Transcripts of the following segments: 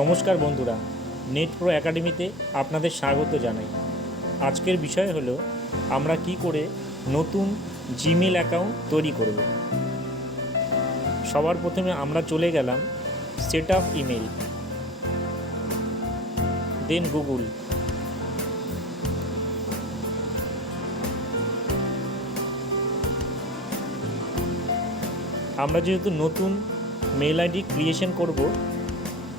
নমস্কার বন্ধুরা, net pro একাডেমিতে আপনাদের স্বাগত জানাই। আজকের বিষয় হলো আমরা কি করে নতুন জিমেল অ্যাকাউন্ট তৈরি করব। সবার প্রথমে আমরা চলে গেলাম সেট আপ ইমেল, দেন গুগল। আমরা যেহেতু নতুন মেল আইডি ক্রিয়েশন করব,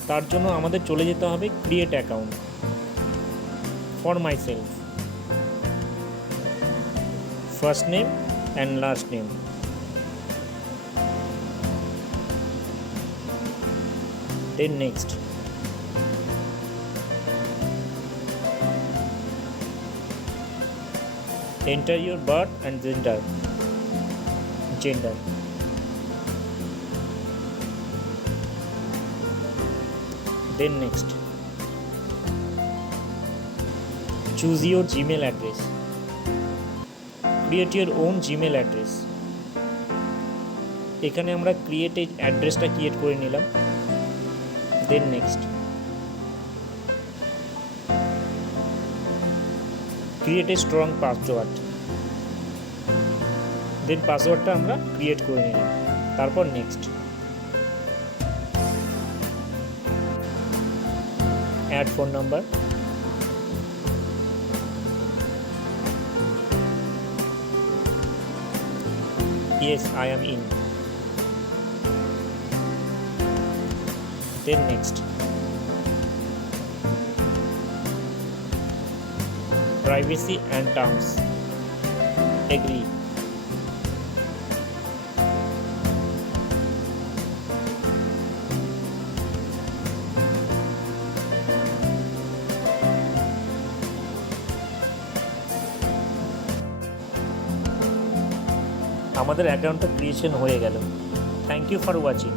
তার জন্য আমাদের চলে যেতে হবে create account for myself, first name and last name. Then next. Enter your birth and gender. Then next, choose your Gmail address. Create your own Gmail address. এখানে আমরা ক্রিয়েট অ্যাড্রেসটা ক্রিয়েট করে নিলাম। Then next, create a strong password. Then পাসওয়ার্ডটা আমরা create করে নিলাম। তারপর next, add phone number. Yes, I am in. Then next, privacy and terms. Agree. আমাদের অ্যাকাউন্টটা ক্রিয়েশন হয়ে গেল। Thank you for watching.